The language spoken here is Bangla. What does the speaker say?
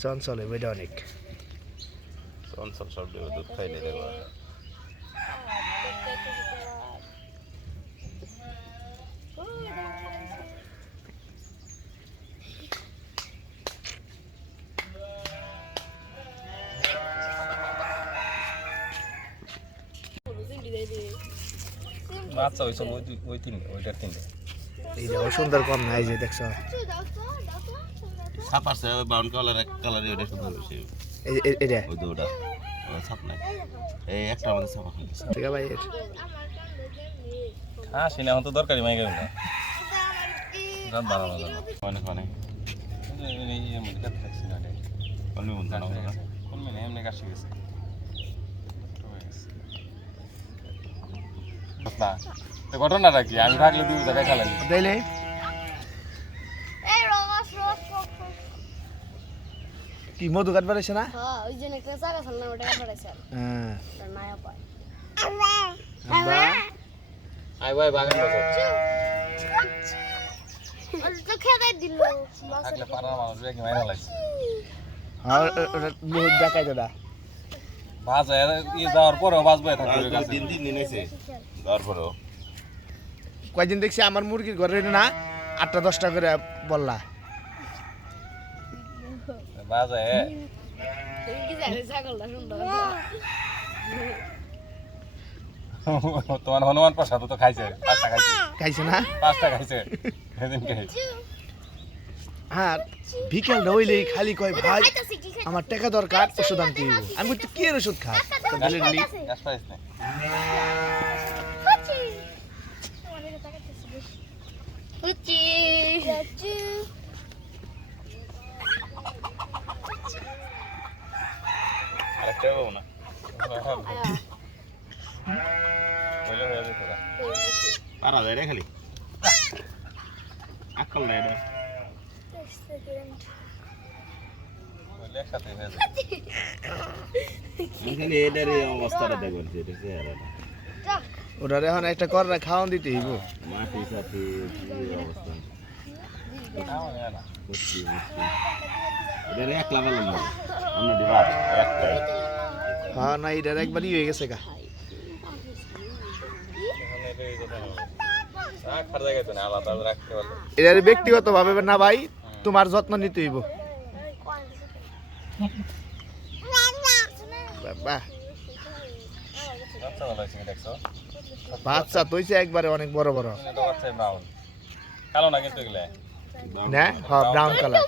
চঞ্চল এটা অনেক চঞ্চল সব দেবে দুধ খাইলে দেখবা বাচ্চা হয়েছে ওই দুই- ওই তিনটে ওইটার তিনটে এইটাও সুন্দর কম নাই যে দেখছ সাপ আছে ওই ব্রাউন কালার এক কালারই ওইটা সুন্দর বেশি এই- এই- এটা ওই দুটা ওই সাপ নাই এই একটা আমাদের সাপ আছে ঠিক আছে ভাই। হ্যাঁ সিনে এখন তো দরকারি মাই গেল না গেল অনেক অনেক বন্ধ না কোন এমনি কাশি গেছে না তো ঘটনাটা কি? আমি থাকলে দুই জায়গায় খেলাই তাইলে। কি মধু না? হ্যাঁ ওই জন্য একটা জায়গা ছিল না ওটা পড়েছে হ্যাঁ। মায়া পায় আব্বা? আই ভাই বাগান তো খেতে দিল। মানুষ কি মাইরা লাগছে হ্যাঁ ওটা দেখাই দাদা বাজে ই যাওয়ার পরেও বাজবে থাকবে ওর কাছে দিন দিন দিন এসে তারপরেও কয়দিন দেখছি আমার মুরগির ঘরে না আটটা দশটা করে বললা। বাজে। সুন্দর তোমার হনুমান প্রসাদ তো খাইছে পাঁচটা খাইছে। খাইছে না? পাঁচটা খাইছে হ্যাঁ বিকেল খালি কয় ভাই। আমার টাকা দরকার ওষুধ আনতে হইব। আমি বলছি কি এর ওষুধ খা পারা যায় রে খালি। আকল কইলে একসাথে হয়ে যেত খালি এটার এই অবস্থাটা দেখবেন সেটা চেহারাটা। ওটার এখন একটা কররা খাওয়ান দিতে হইব। মাটি সাথে অবস্থা? এটার না। অন্য একটাই। হ্যাঁ না এটার একবারই হয়ে গেছে গা। এটার ব্যক্তিগত ভাবে না ভাই তোমার যত্ন নিতে হইব। বাবা। বাচ্চা তুইছে একবারে অনেক বড় বড়। কালো না কিন্তু না হ্যাঁ ব্রাউন কালার